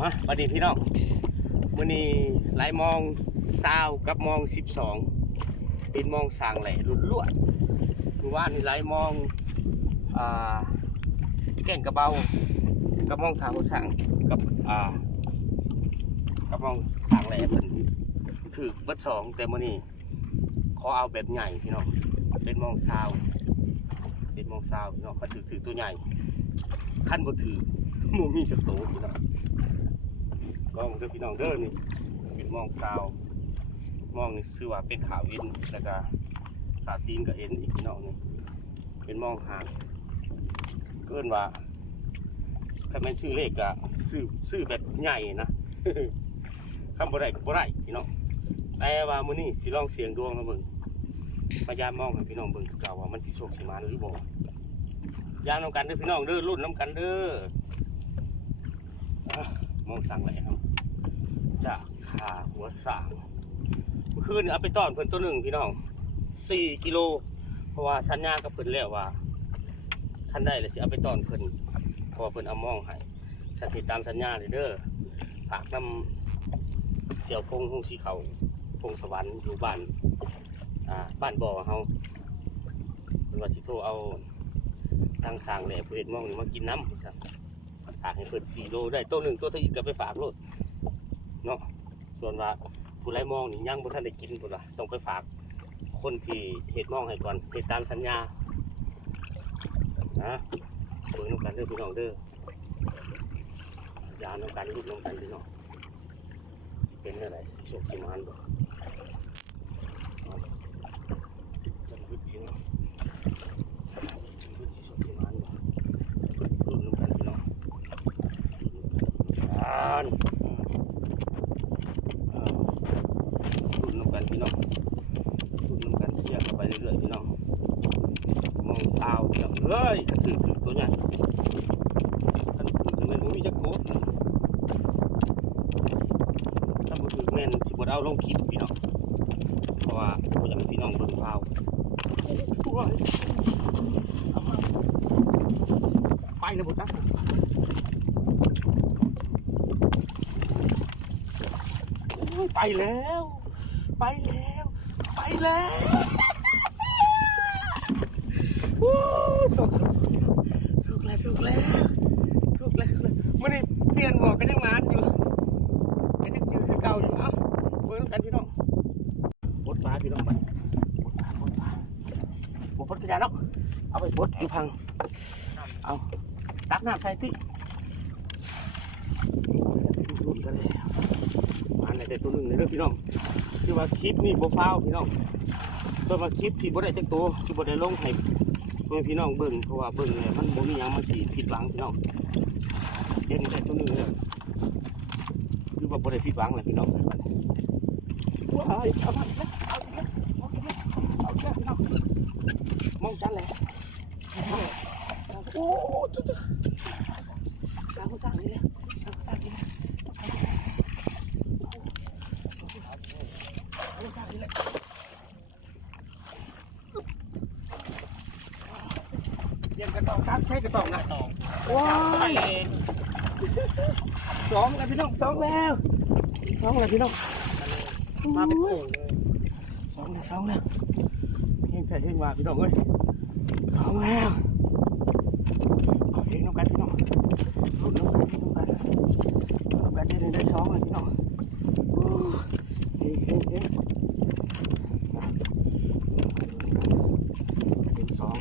มาบัดนี้พี่น้องมื้อนี้ไหลมอง20กับมอง12เป็นมองสร้างแหล่รุ่นลวดเมื่อวานนี่ไหลมองแก่งกระเบากับมองทางสร้างกับกับมองสร้างแหล่เพิ่นถือเบิด2แต่มื้อนี้ขอเอาแบบใหญ่พี่น้องเป็นมอง20เป็นมอง20พี่น้องก็ถือตัวใหญ่ขั้นบ่ถือบ่มีจักโตพี่น้องลองเด้อพี่น้องเด้อนี่เป็นมอง20มองนี่ชื่อว่าเป็นขาวเอ็นแล้วก็ขาตีนกับเอ็นอีกพี่น้องนี่เป็นมองหางเกินว่าถ้าแม่นชื่อเลขก็ชื่อแบบใหญ่นะคำบ่ได้ก็บ่ได้พี่น้องแต่ว่ามื้อนี้สิลองเสียงดวงนะเบิ่งพยายามมองให้พี่น้องเบิ่งคือเก่าว่ามันสิโชคสิมาหรือบ่ยามนำกันเด้อพี่น้องเด้อรุ่นนำกันเด้อมองสั่งแหล่ครับจากขาหัวสางเมื่อคืนเอาไปต้อนเพิ่นตัวหนึ่งพี่น้อง4 กิโลเพราะว่าสัญญากับเพิ่นแล้วว่าคันได้เลยสิเอาไปต้อนเพิ่นเพราะว่าเพิ่นเอามองให้ถ้าติดตามสัญญาเลยเด้อฝากนำเสี่ยวพงหงสีเขาพงสวรรค์อยู่บ้านบ่อเฮาเพิ่นว่าสิโทรเอาทางสร้างแหล่ผู้เฮ็ดมองนี่มากินน้ำซั่นฝากให้เพิ่น4 โลได้ตัวหนึ่งตัวที่อีกก็ไปฝากโลดเนาะส่วนว่าผู้ไรมองนี่ยังบ่ทันได้กินพุ่นล่ะต้องไปฝากคนที่เฮ็ดมองให้ก่อนเฮ็ดตามสัญญานะเบิ่งนำกันเด้อพี่น้องเด้อยามนำกันรูปนำกันพี่น้องเป็นอะไรสิโชคสิมานบ่จังหวิดพี่น้องจังหวิดสิโชคสิมานบ่รูปนำกันพี่น้องรุ่นน้ำกันพี่น้องรุ่นน้ำกันเสียเข้าไปเรื่อยๆพี่น้องมองสาวพี่น้องเฮ้ยถือตัวใหญ่ท่านถือแม่นบ่มีจักโกดท่านบ่ถือแม่นสิบ่เอาลงคลิปพี่น้องเพราะว่าบ่อยากให้พี่น้องเบิ่งฟาวไปเลยบ่ตักไปแล้วสุกแล้วมันนี่เปลี่ยนหมวกกันยังมานอยู่ไอ้ที่ยืนคือเก่าอยู่เอ้าเบิ่งกันพี่น้องปลดปลาพี่น้องไปปลดปลาปลดกระยาเนาะเอาไปปลดอยู่พังเอาตักน้ำใส่ติรุ่นกันแล้วมาในตัวหนึ่งเลยเด้อพี่น้องที่ว่าคลิปนี่โบฟ้าวพี่น้องส่วนว่าคลิปที่บ่ได้จักตัวที่บ่ได้ลงให้พี่น้องเบิ่งเพราะว่าเบิ่งเนี่ยมันบ่มีหยังมันสิผิดหวังพี่น้องเห็นแต่ตัวหนึ่งเลยคือว่าบ่ได้ผิดหวังเลยพี่น้องว้ายเอามาเอาแค่พี่น้องมองจันเลยโอ้ตุ๊ดตามภาษานี่เลยยังกระตองครับใช่กระตองนะว้าย2แล้วพี่น้อง2แล้วพี่น้องมาเป็นโอ่งเลย2แล้วเฮงแต่เฮงว่าพี่น้องเอ้ย2แล้วขอเฮงน้ำกันพี่น้องรุ่นน้ำกันได้2เลยพี่น้องเฮงเป็น2เ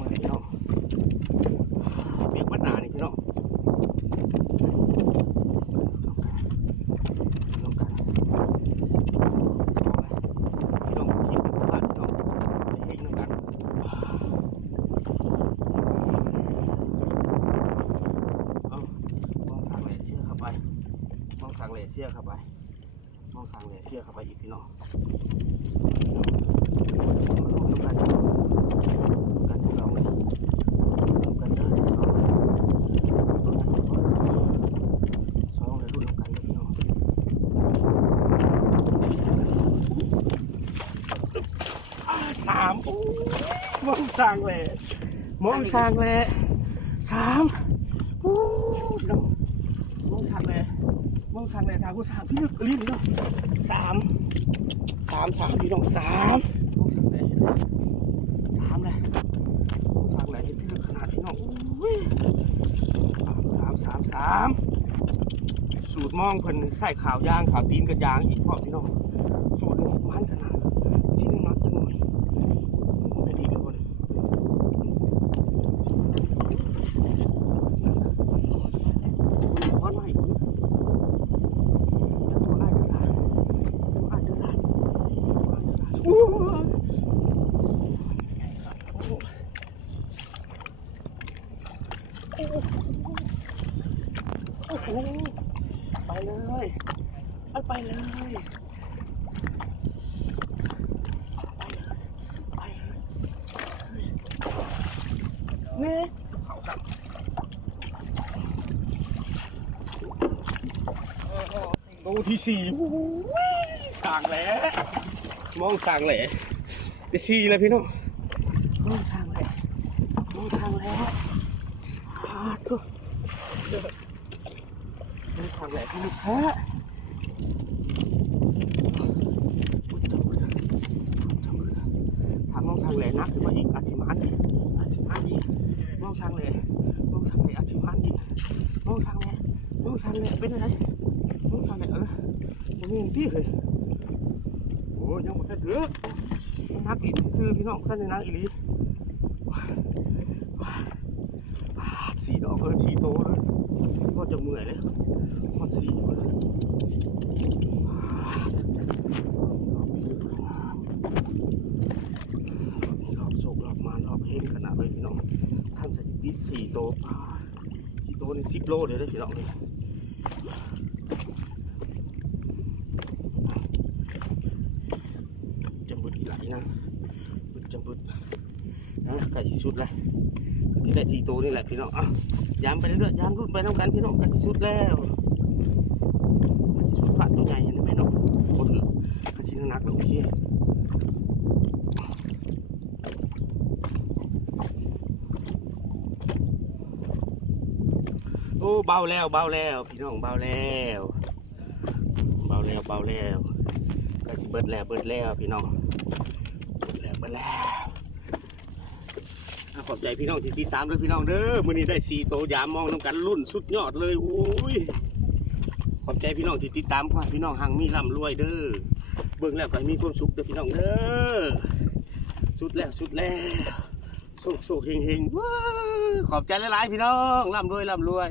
ลยพี่น้องเบียกวัดหนานี่พี่น้องเสียเข้าไปมองสั่งเลยเสียเข้าไปอีกพี่น้องกันที่2เลยกันเด้อที่2ตัวนั้น2เลยรุ่นกันพี่น้อง3มองสั่งเลย3พี่น้องมองสั่งเลย มอง องสั่งเลยทางกูสั่งพี่ลึกรีบพี่น้องสามพี่น้องสามน้องสั่งเลยสามเลยน้องสั่งเลยเห็นพี่ลึกขนาดพี่น้องอุ้ยสามสูตรมองเพิ่นใส่ข่าวยางข่าวตีนกับยางอีกพร้อมพี่น้องสูตรนี้มันขนาดชิ้นนักจังหน่อยไม่ดีเลยคนคอนใหม่ตัวไอ้เดือดโอ้โหไปเลยไปเลยนี่เขาครับตัวที่สี่สั่งแหล่มองสั่งแหล่ที่สี่เลยพี่น้องมองสั่งแหล่ทุกมองสั่งแหล่พี่ลูกค้าทางมองสั่งแหล่นักหรือว่าอีกอาชิมันอีกมองสั่งแหล่อาชิมันอีกมองสั่งแหล่เป็นอะไรมองสั่งแหล่ผมเห็นพี่เลยโอ้ยังหมดแค่เดือดนักอินซื่อพี่น้องท่านในนักอิลี4 ดอก4 โตเลยก็จะเมื่อยเลยพอด4คนเลยรอบโศกรอบมารอบเฮงขนาดเลยพี่น้องทำสถิติ4 โต4 โตนี่10 โลเลยนะพี่น้องนี่จำบุดอีไหลนะจำบุดนะไก่สุดเลยที่ได้4 ตัวนี่แหละพี่น้องอ่ะยามไปเรื่อยๆยามรุ่นไปน้องกันพี่น้องกันที่สุดแล้วที่สุดผ่านตัวใหญ่เห็นไหมน้องโคตรกระชิ้นนักเลยโอเคโอ้เบาแล้วพี่น้องเบาแล้วกระชิ้นเบิดแล้วพี่น้องเบิดแล้วขอบใจพี่น้องที่ติดตามด้วยพี่น้องเด้อมื้อนี้ได้4 โตวยามมองน้ำกันรุ่นสุดยอดเลยโอ้ยขอบใจพี่น้องที่ติดตามค่ะพี่น้องหังมีร่ำรวยเด้อเบิ่งแล้วก็มีความสุขเด้อพี่น้องเด้อสุดแล้วโชคเฮงๆว้าขอบใจหลายๆพี่น้องร่ำรวย